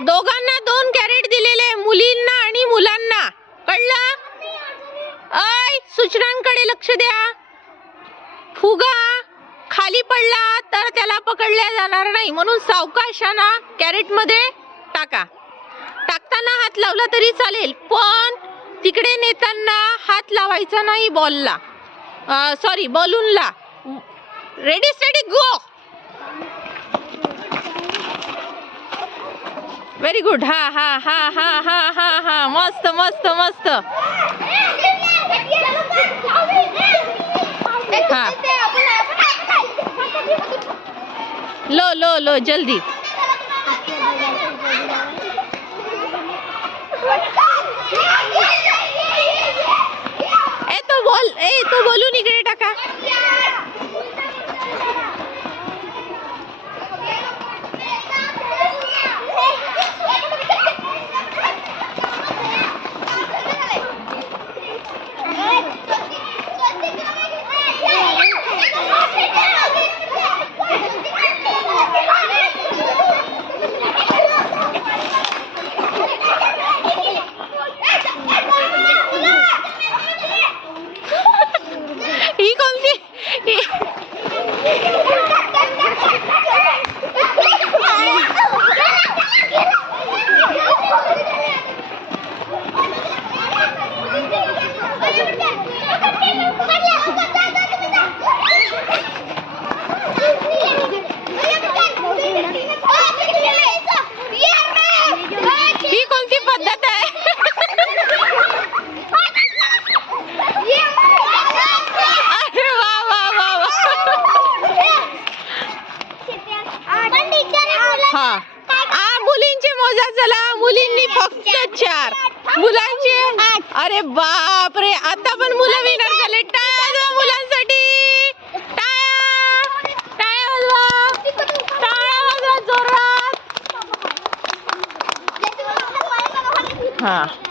दोघांना दोन कॅरेट दिलेले मुलींना आणि मुलांना. कळलं? ऐ सूचनांकडे लक्ष द्या. फुगा खाली पडला तर त्याला पकडल्या जाणार नाही. म्हणून सावकाशाना कॅरेटमध्ये टाका. टाकताना हात लावला तरी चालेल पण तिकडे नेताना हात लावायचा नाही बॉलला sorry बॉलूनला ready steady go very good हा हा हा हा हा हा हा मस्त मस्त मस्त. हा. लो लो लो, जल्दी. ए तो बोल, ए तो बोलून इकडे टाका. ही कोणती ही- ही मुलींची झाला चला. मुलींनी फक्त चार. मुलांचे. अरे बाप रे आता पण मुलं विनर झाले. टाळ्या वाजवा मुलांसाठी. टाळ्या. टाळ्या वाजवा. टाळ्या वाजवा जोरात. हा.